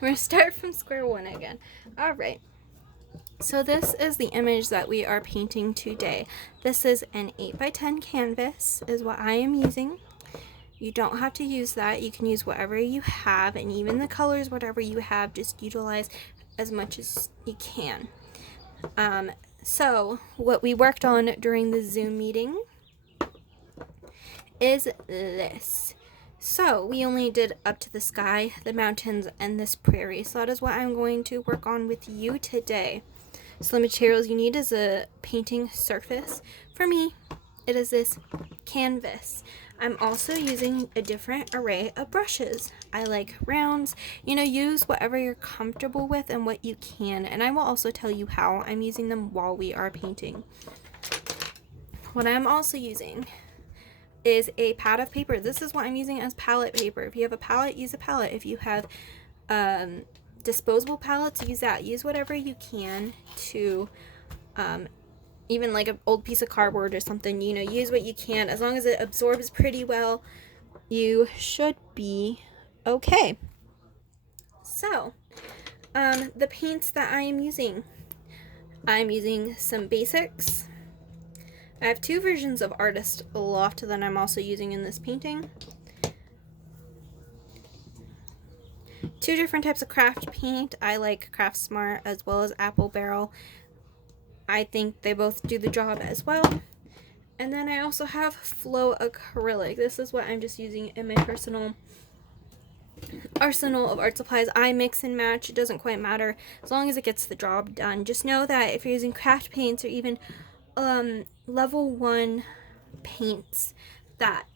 We're going to start from square one again. All right. So this is the image that we are painting today. This is an 8x10 canvas is what I am using. You don't have to use that. You can use whatever you have, and even the colors, whatever you have, just utilize as much as you can. So what we worked on during the Zoom meeting is this. So we only did up to the sky, the mountains, and this prairie. So that is what I'm going to work on with you today. So the materials you need is a painting surface. For me, it is this canvas. I'm also using a different array of brushes. I like rounds. Use whatever you're comfortable with and what you can. And I will also tell you how I'm using them while we are painting. What I'm also using is a pad of paper. This is what I'm using as palette paper. If you have a palette, use a palette. If you have disposable palettes, use that. Use whatever you can to even like an old piece of cardboard or something, use what you can. As long as it absorbs pretty well, you should be okay. So the paints that I am using, I'm using some basics. I have two versions of Artist Loft that I'm also using in this painting. Two different types of craft paint. I like Craft Smart as well as Apple Barrel. I think they both do the job as well. And then I also have Flow Acrylic. This is what I'm just using in my personal arsenal of art supplies. I mix and match. It doesn't quite matter as long as it gets the job done. Just know that if you're using craft paints or even level 1 paints, that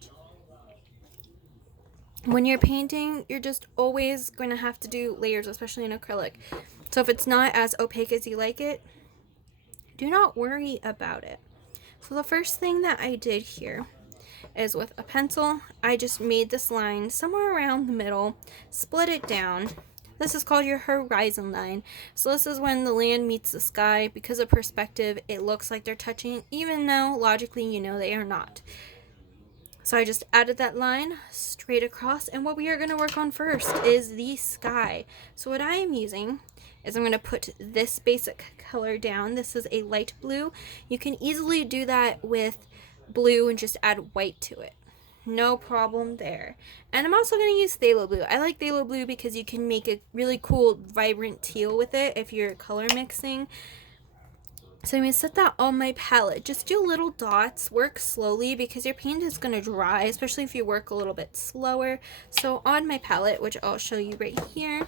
when you're painting, you're just always going to have to do layers, especially in acrylic. So if it's not as opaque as you like it, do not worry about it. So the first thing that I did here is with a pencil, I just made this line somewhere around the middle, split it down. This is called your horizon line. So this is when the land meets the sky. Because of perspective, it looks like they're touching, even though logically they are not. So I just added that line straight across, and what we are going to work on first is the sky. So what I am using is I'm going to put this basic color down. This is a light blue. You can easily do that with blue and just add white to it. No problem there. And I'm also going to use phthalo blue. I like phthalo blue because you can make a really cool vibrant teal with it if you're color mixing. So I'm going to set that on my palette. Just do little dots. Work slowly because your paint is going to dry, especially if you work a little bit slower. So on my palette, which I'll show you right here,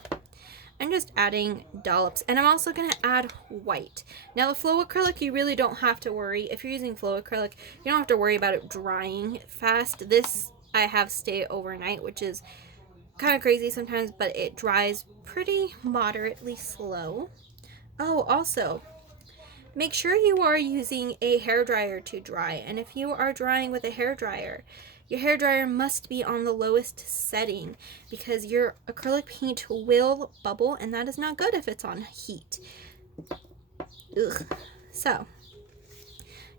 I'm just adding dollops. And I'm also going to add white. Now the Flow Acrylic, you really don't have to worry. If you're using Flow Acrylic, you don't have to worry about it drying fast. This I have stay overnight, which is kind of crazy sometimes, but it dries pretty moderately slow. Oh, also, make sure you are using a hairdryer to dry. And if you are drying with a hairdryer, your hairdryer must be on the lowest setting because your acrylic paint will bubble, and that is not good if it's on heat. Ugh. So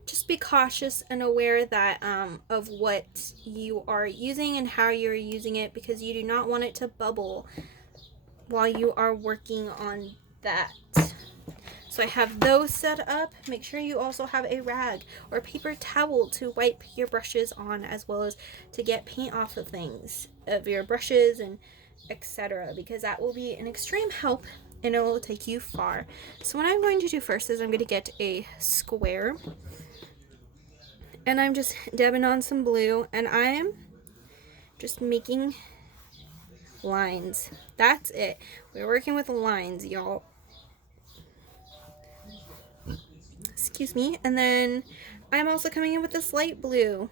just be cautious and aware that of what you are using and how you're using it, because you do not want it to bubble while you are working on that. So I have those set up. Make sure you also have a rag or paper towel to wipe your brushes on, as well as to get paint off of things, of your brushes and etc., because that will be an extreme help and it will take you far. So what I'm going to do first is I'm going to get a square, and I'm just dabbing on some blue, and I'm just making lines. That's it. We're working with lines, y'all. Excuse me. And then I'm also coming in with this light blue.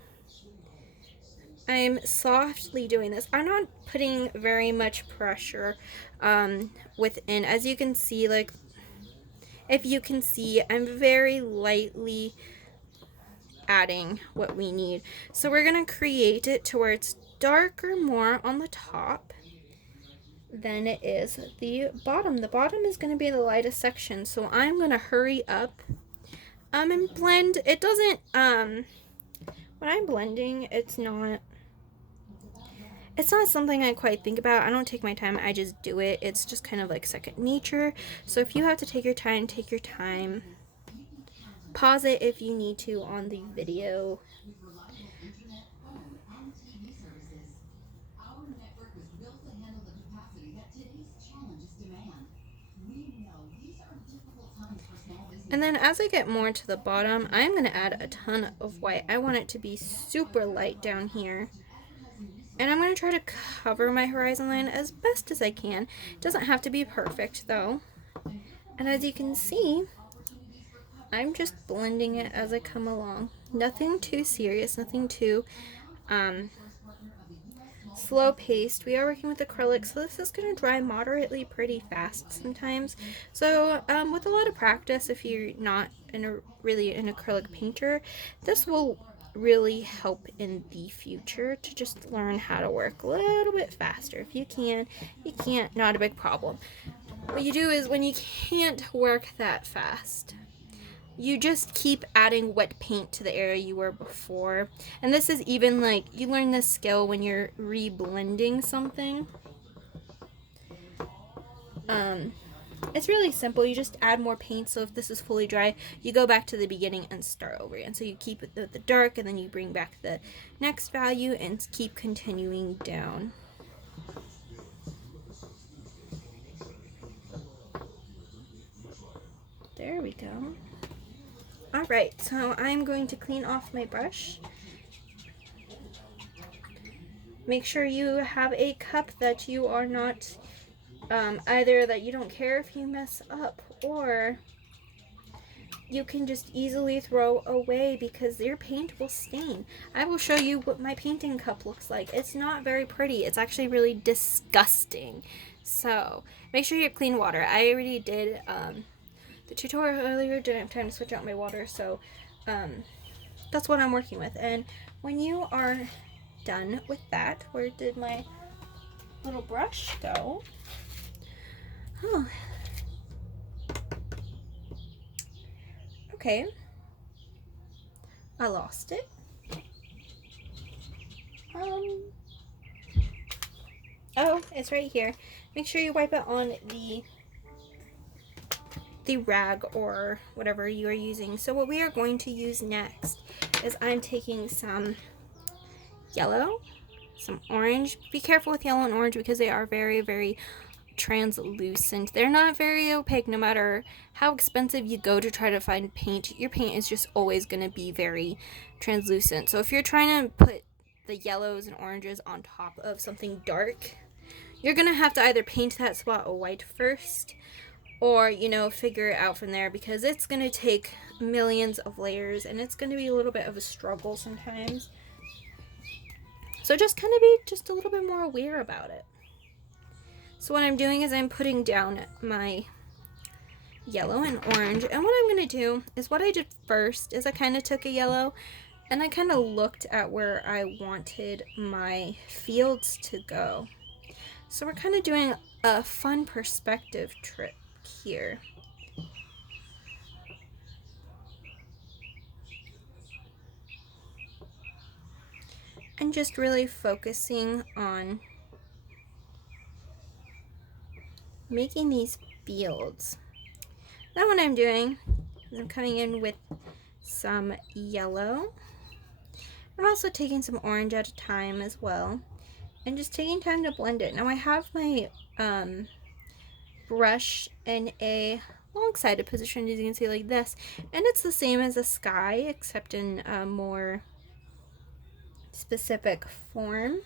I'm softly doing this. I'm not putting very much pressure within. As you can see, like, if you can see, I'm very lightly adding what we need. So we're going to create it to where it's darker more on the top than it is the bottom. The bottom is going to be the lightest section. So I'm going to hurry up and blend. It doesn't, when I'm blending, it's It's not something I quite think about. I don't take my time, I just do it. It's just kind of like second nature. So if you have to take your time, take your time. Pause it if you need to on the video. And then as I get more to the bottom, I'm going to add a ton of white. I want it to be super light down here. And I'm going to try to cover my horizon line as best as I can. It doesn't have to be perfect though. And as you can see, I'm just blending it as I come along. Nothing too serious, nothing too slow paced. We are working with acrylic, so this is going to dry moderately pretty fast sometimes. So with a lot of practice, if you're not really an acrylic painter, this will really help in the future to just learn how to work a little bit faster. If you can, you can't, not a big problem. What you do is when you can't work that fast, you just keep adding wet paint to the area you were before. And this is even like, you learn this skill when you're reblending something. It's really simple. You just add more paint. So if this is fully dry, you go back to the beginning and start over again. So you keep it the dark, and then you bring back the next value and keep continuing down. There we go. Alright, so I'm going to clean off my brush. Make sure you have a cup that you are not, either that you don't care if you mess up, or you can just easily throw away because your paint will stain. I will show you what my painting cup looks like. It's not very pretty. It's actually really disgusting. So make sure you have clean water. I already did the tutorial earlier, didn't have time to switch out my water, so that's what I'm working with. And when you are done with that, where did my little brush go? Oh, okay, I lost it. Oh, it's right here. Make sure you wipe it on the rag or whatever you are using. So what we are going to use next is I'm taking some yellow, some orange. Be careful with yellow and orange because they are very, very translucent. They're not very opaque. No matter how expensive you go to try to find paint, your paint is just always going to be very translucent. So if you're trying to put the yellows and oranges on top of something dark, you're going to have to either paint that spot a white first, or, you know, figure it out from there, because it's going to take millions of layers and it's going to be a little bit of a struggle sometimes. So just kind of be just a little bit more aware about it. So what I'm doing is I'm putting down my yellow and orange, and what I'm going to do is what I did first is I kind of took a yellow and I kind of looked at where I wanted my fields to go. So we're kind of doing a fun perspective trip here. And just really focusing on making these fields. Now what I'm doing is I'm coming in with some yellow. I'm also taking some orange at a time as well, and just taking time to blend it. Now I have my brush in a long-sided position, as you can see, like this, and it's the same as a sky except in a more specific form.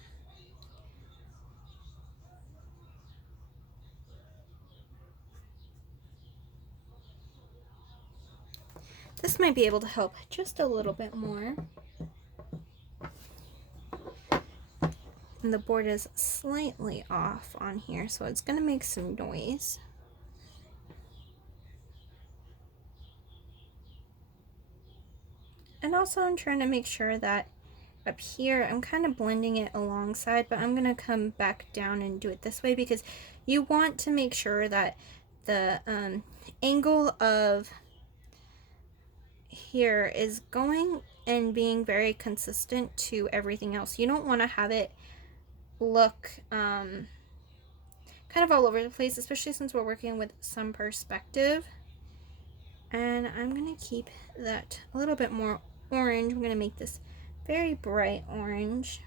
This might be able to help just a little bit more. And the board is slightly off on here, so it's going to make some noise. And also I'm trying to make sure that up here I'm kind of blending it alongside, but I'm going to come back down and do it this way because you want to make sure that the angle of here is going and being very consistent to everything else. You don't want to have it look kind of all over the place, especially since we're working with some perspective. And I'm going to keep that a little bit more orange. I'm going to make this very bright orange.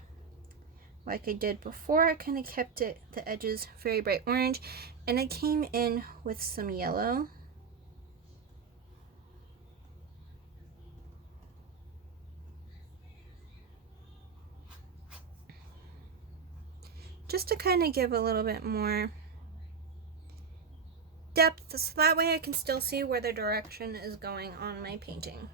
Like I did before, I kind of kept the edges very bright orange. And I came in with some yellow. Just to kind of give a little bit more depth, so that way I can still see where the direction is going on my painting.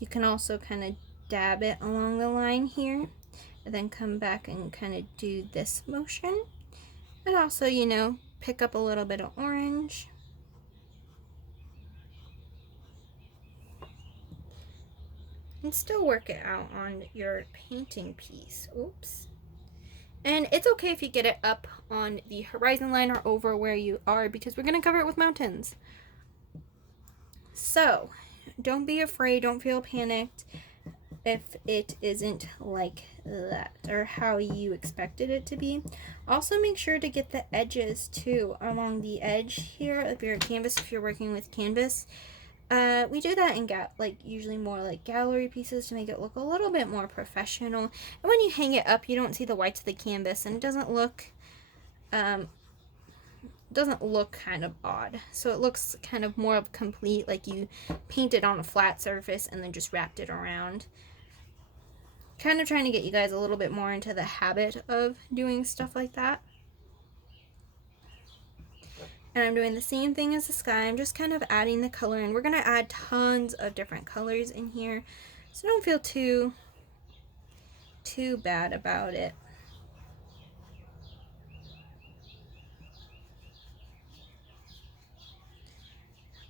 You can also kind of dab it along the line here, and then come back and kind of do this motion. And also, you know, pick up a little bit of orange. And still work it out on your painting piece. Oops. And it's okay if you get it up on the horizon line or over where you are, because we're going to cover it with mountains. So, don't be afraid, don't feel panicked if it isn't like that or how you expected it to be. Also, make sure to get the edges too along the edge here of your canvas if you're working with canvas. We do that in usually more like gallery pieces to make it look a little bit more professional. And when you hang it up, you don't see the whites of the canvas, and it doesn't look kind of odd. So it looks kind of more of complete, like you painted on a flat surface and then just wrapped it around. Kind of trying to get you guys a little bit more into the habit of doing stuff like that. And I'm doing the same thing as the sky. I'm just kind of adding the color in. We're going to add tons of different colors in here, so don't feel too bad about it.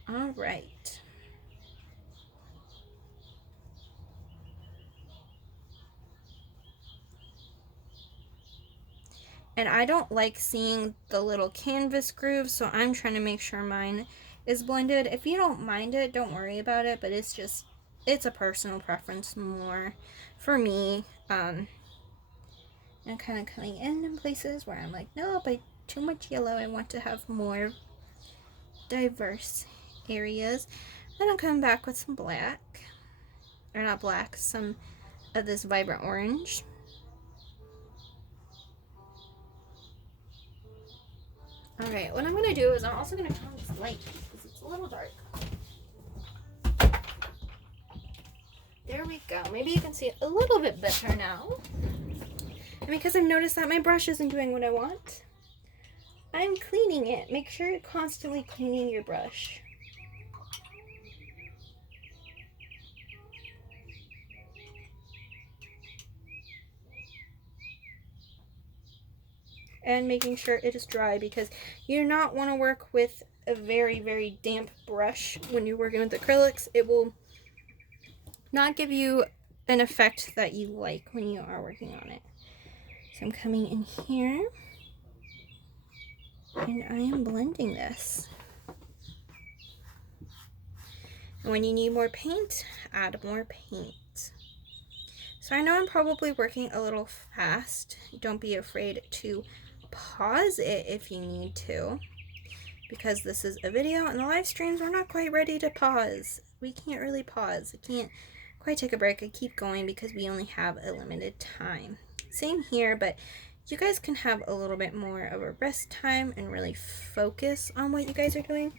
All right. And I don't like seeing the little canvas grooves, so I'm trying to make sure mine is blended. If you don't mind it, don't worry about it, but it's a personal preference more for me. And kind of coming in places where I'm like, no, but too much yellow. I want to have more diverse areas. Then I'll come back with some black, or not black, some of this vibrant orange. Alright, what I'm going to do is I'm also going to turn this light because it's a little dark. There we go. Maybe you can see it a little bit better now. And because I've noticed that my brush isn't doing what I want, I'm cleaning it. Make sure you're constantly cleaning your brush. And making sure it is dry, because you do not want to work with a very, very damp brush when you're working with acrylics. It will not give you an effect that you like when you are working on it. So I'm coming in here and I am blending this. And when you need more paint, add more paint. So I know I'm probably working a little fast. Don't be afraid to pause it if you need to, because this is a video and the live streams are not quite ready to pause. We can't really pause. I can't quite take a break. I keep going because we only have a limited time. Same here, but you guys can have a little bit more of a rest time and really focus on what you guys are doing.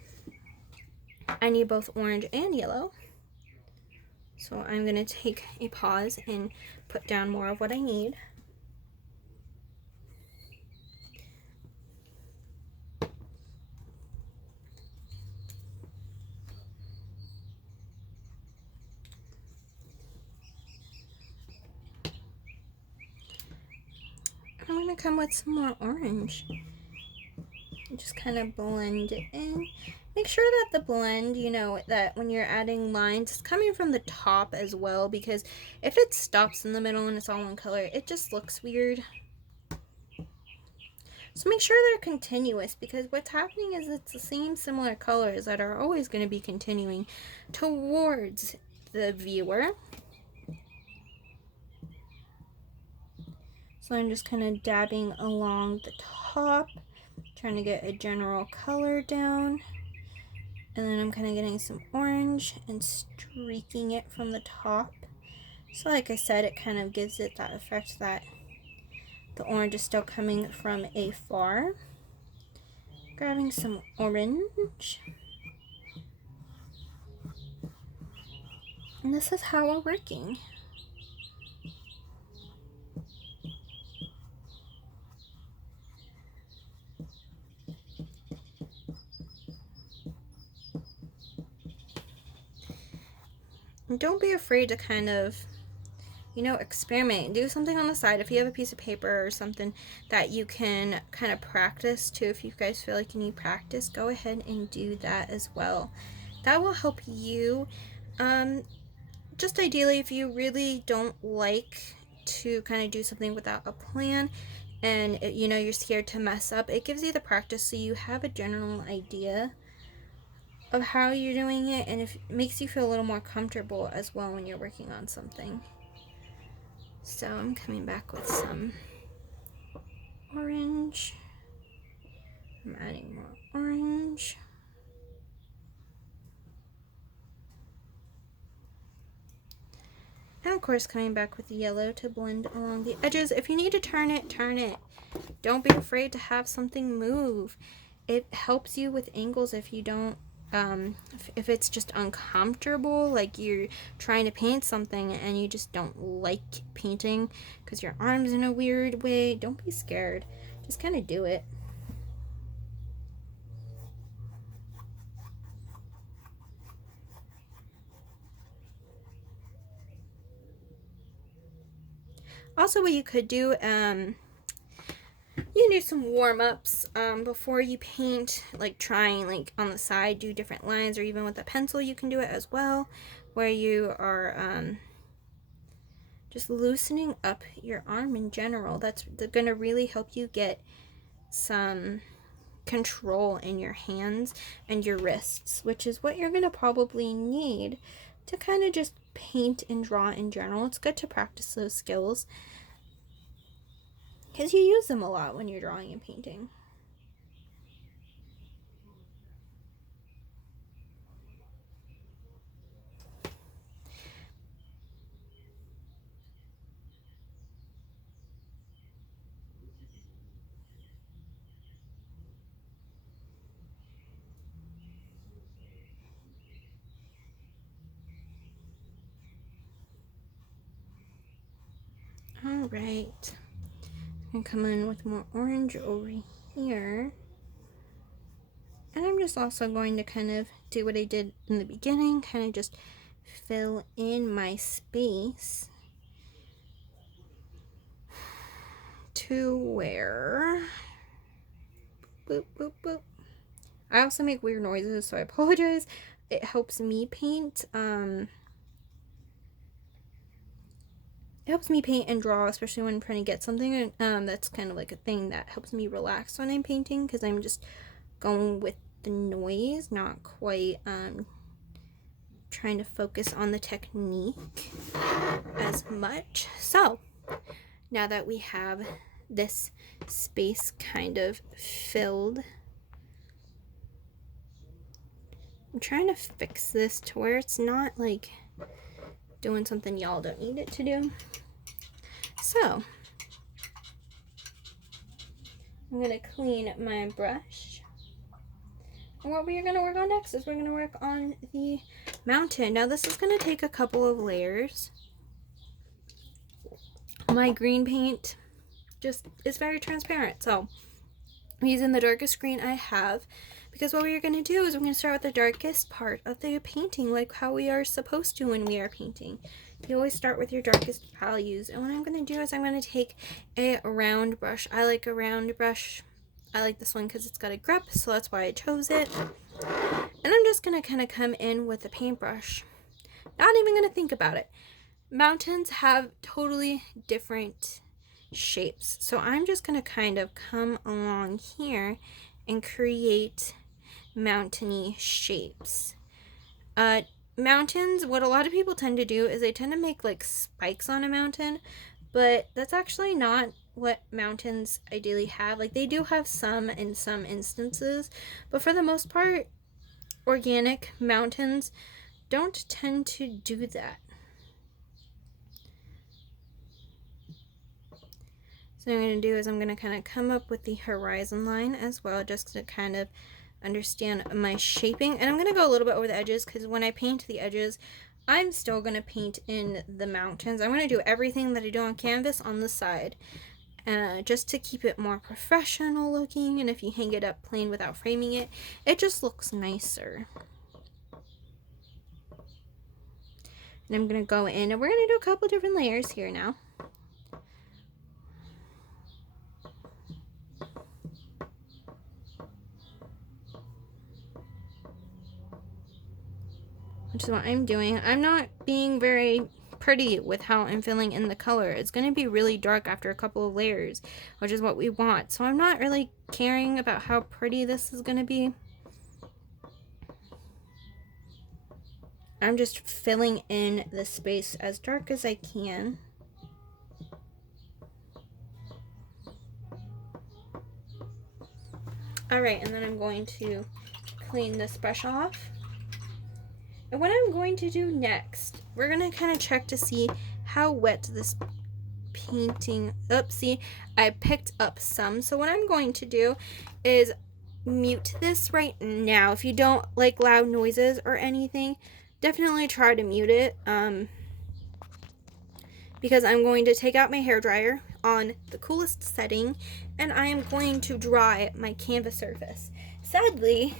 I need both orange and yellow, so I'm going to take a pause and put down more of what I need. I'm going to come with some more orange and just kind of blend it in. Make sure that the blend, you know, that when you're adding lines, it's coming from the top as well, because if it stops in the middle and it's all one color, it just looks weird. So make sure they're continuous, because what's happening is it's the same similar colors that are always going to be continuing towards the viewer. So I'm just kind of dabbing along the top, trying to get a general color down. And then I'm kind of getting some orange and streaking it from the top. So like I said, it kind of gives it that effect that the orange is still coming from afar. Grabbing some orange. And this is how we're working. And don't be afraid to kind of, you know, experiment. Do something on the side. If you have a piece of paper or something that you can kind of practice too, if you guys feel like you need practice, go ahead and do that as well. That will help you. Just ideally, if you really don't like to kind of do something without a plan and you know you're scared to mess up, it gives you the practice so you have a general idea of how you're doing it, and it makes you feel a little more comfortable as well when you're working on something. So I'm coming back with some orange. I'm adding more orange. And of course coming back with the yellow to blend along the edges. If you need to turn it, turn it. Don't be afraid to have something move. It helps you with angles if you don't, if it's just uncomfortable, like you're trying to paint something and you just don't like painting because your arm's in a weird way. Don't be scared. Just kind of do it. Also, what you could do, you can do some warm-ups before you paint, like trying like on the side, do different lines, or even with a pencil you can do it as well, where you are just loosening up your arm in general. That's going to really help you get some control in your hands and your wrists, which is what you're going to probably need to kind of just paint and draw in general. It's good to practice those skills because you use them a lot when you're drawing and painting. All right, I'm going to come in with more orange over here. And I'm just also going to kind of do what I did in the beginning, kind of just fill in my space to where, boop, boop, boop. I also make weird noises, so I apologize. It helps me paint, it helps me paint and draw, especially when I'm trying to get something. That's kind of like a thing that helps me relax when I'm painting, because I'm just going with the noise, not quite trying to focus on the technique as much. So now that we have this space kind of filled, I'm trying to fix this to where it's not like doing something y'all don't need it to do. So I'm gonna clean my brush. And what we're gonna work on next is we're gonna work on the mountain. Now this is gonna take a couple of layers. My green paint just is very transparent, so I'm using the darkest green I have, because what we're going to do is we're going to start with the darkest part of the painting, like how we are supposed to when we are painting. You always start with your darkest values. And what I'm going to do is I'm going to take a round brush. I like a round brush. I like this one because it's got a grip, so that's why I chose it. And I'm just going to kind of come in with a paintbrush. Not even going to think about it. Mountains have totally different shapes. So I'm just going to kind of come along here and create mountainy shapes. Mountains, what a lot of people tend to do is they tend to make like spikes on a mountain, but that's actually not what mountains ideally have. Like, they do have some in some instances, but for the most part, organic mountains don't tend to do that. So what I'm going to do is I'm going to kind of come up with the horizon line as well, just to kind of understand my shaping. And I'm going to go a little bit over the edges, because when I paint the edges, I'm still going to paint in the mountains. I'm going to do everything that I do on canvas on the side, just to keep it more professional looking. And if you hang it up plain without framing it, it just looks nicer. And I'm going to go in, and we're going to do a couple different layers here now. Which is what I'm doing. I'm not being very pretty with how I'm filling in the color. It's going to be really dark after a couple of layers, which is what we want. So I'm not really caring about how pretty this is going to be. I'm just filling in the space as dark as I can. Alright, and then I'm going to clean this brush off. And what I'm going to do next, we're going to kind of check to see how wet this painting. Oopsie, I picked up some. So what I'm going to do is mute this right now. If you don't like loud noises or anything, definitely try to mute it. Because I'm going to take out my hairdryer on the coolest setting, and I am going to dry my canvas surface. Sadly,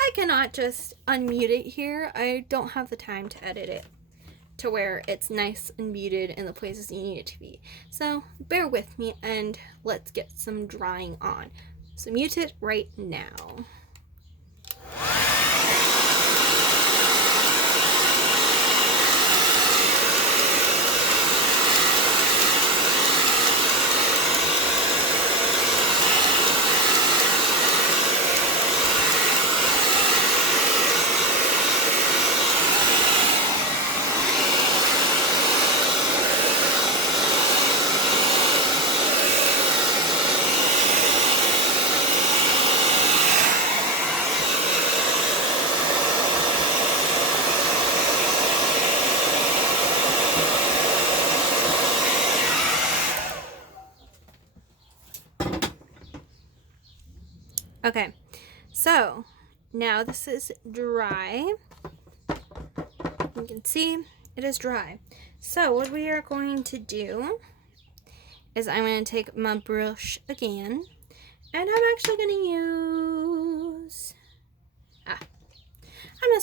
I cannot just unmute it here. I don't have the time to edit it to where it's nice and muted in the places you need it to be. So bear with me and let's get some drying on. So mute it right now. Okay, so now this is dry. You can see it is dry. So what we are going to do is I'm going to take my brush again, and I'm actually going to use, I'm going to